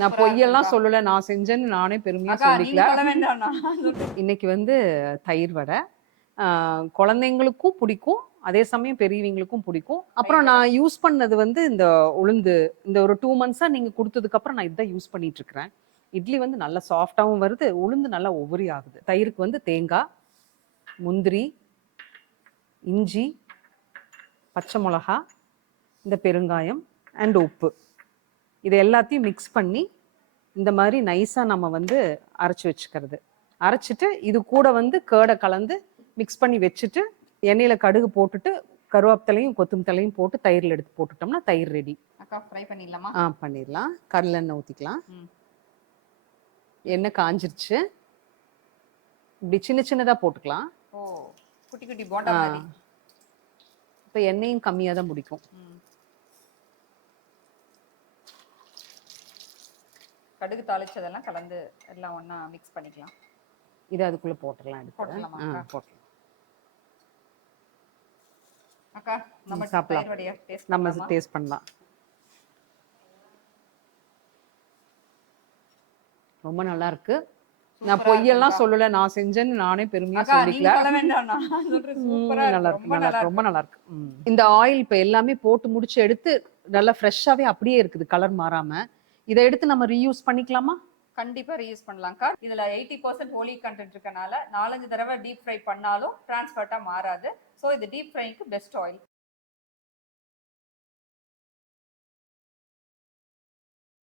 நான் பொய்யெல்லாம் சொல்லல, நான் செஞ்சேன்னு நானே பெருமையா சொல்லிக்கல. இன்னைக்கு வந்து தயிர் வடை குழந்தைங்களுக்கும் பிடிக்கும், அதே சமயம் பெரியவங்களுக்கும் பிடிக்கும். அப்புறம் நான் யூஸ் பண்ணது வந்து இந்த உளுந்து, இந்த ஒரு 2 மந்த்ஸா நீங்க கொடுத்ததுக்கு அப்புறம் நான் இதான் யூஸ் பண்ணிட்டு இருக்கிறேன். இட்லி வந்து நல்லா சாஃப்டாவும் வருது, உளுந்து நல்லா ஒவ்வொரு ஆகுது. தயிருக்கு வந்து தேங்காய், முந்திரி, இஞ்சி, பச்சை மிளகா, இந்த பெருங்காயம் அண்ட் உப்பு, இது எல்லாத்தையும் மிக்ஸ் பண்ணி இந்த மாதிரி நைஸா நம்ம வந்து அரைச்சி வச்சுக்கிறது. அரைச்சிட்டு இது கூட வந்து கேர்டை கலந்து மிக்ஸ் பண்ணி வச்சுட்டு எண்ணெயில கடுகு போட்டுட்டு கருவேப்பிலையும் கொத்தமல்லியும் போட்டு தயிரில் எடுத்து போட்டுட்டோம்னா தயிர் ரெடி. அக்கா ஃப்ரை பண்ணிடலாமா? பண்ணிடலாம். கடலெண்ணெய் ஊற்றிக்கலாம். எண்ணெய் காஞ்சிருச்சு. இப்படி சின்ன சின்னதாக போட்டுக்கலாம். ஓ, குட்டி குட்டி போண்டா மாதிரி. இப்போ எண்ணெயும் கம்மியாக தான் பிடிக்கும். கடுகு தாளிச்சதெல்லாம் கலந்து எல்லாம் ஒண்ணா மிக்ஸ் பண்ணிக்கலாம். இது அதுக்குள்ள போட்டுடலாம். போட்டுடலாம். அக்கா நம்ம சாப்பிடலாம். நம்ம டேஸ்ட் பண்ணலாம். ரொம்ப நல்லா இருக்கு. நான் பொய்யெல்லாம் சொல்லல, நான் செஞ்சேன்னு நானே பெருமையா சொல்லிக்கல. ரொம்ப நல்லா இருக்கு. இந்த ஆயில் இப்ப எல்லாமே போட்டு முடிச்சு எடுத்து நல்லா ஃப்ரெஷ்ஷாவே அப்படியே இருக்குது, கலர் மாறாம. இதை எடுத்து நம்ம ரீயூஸ் பண்ணிக்கலாமா? கண்டிப்பா ரீயூஸ் பண்ணலாம்க்கா. இதுல 80% ஹோலி கண்டென்ட் இருக்கனால 4-5 தடவை டீப் ஃப்ரை பண்ணாலும் டிரான்ஸ்பர்ட்டா மாறாது. ஸோ இது டீப் ஃப்ரைக்கு பெஸ்ட் ஆயில்.